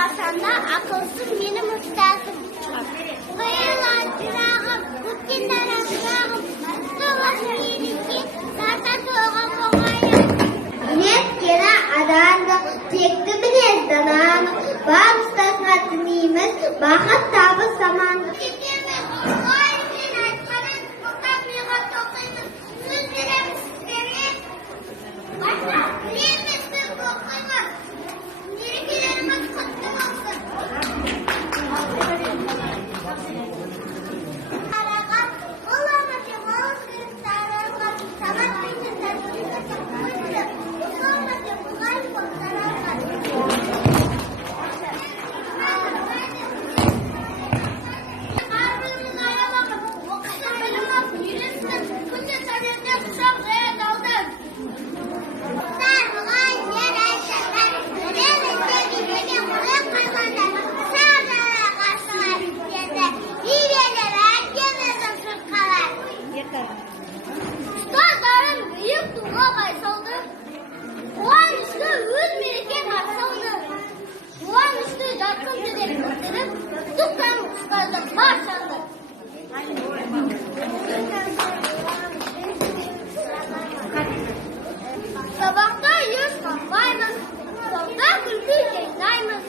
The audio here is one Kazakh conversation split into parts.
қашанда ақылсыз менің ұстазым. Қиылар жырағым, көктен дарағым, ұсталасын ерекке, сарта тоғам оңайым. Мінезкері адамды, текті мінез данамыз, бар ұстазға тілейміз, бақыт табыс заманды. Sabahta yüz kalmayız, sonda kültü yayınlayız.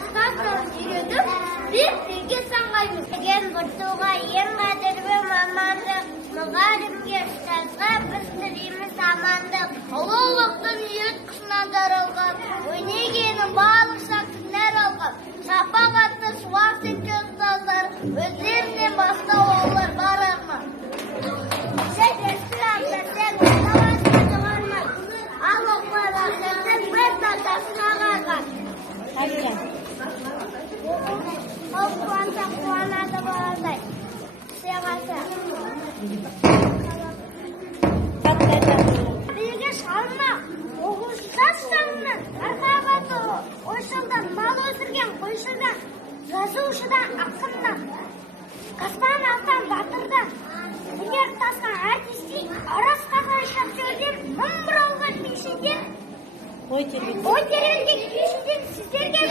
Ustazdan yürüdük, bir bilgi sanmayız. Eğer burtuğa yer kadirbe mamandık, muğalimge ustazga biz dilimiz amandık. Oluluktun yüz kışına darılgan, önegeni bağlı saksinler algan. Şapaqatlı suvar sekki ustazlar, özlerine basta oğullar bararma. Sen restoran sen Bilge salma, oğuzlar sanının, arqabаты, ойшылдан, мал өсірген қойшыдан, жазушыдан, ақындан, қаспан алтан батырдан, егер тасқан артистен, арас қаған шахтерден, мың бұрауға бишіден, ой тереңдек бишіден сіздерге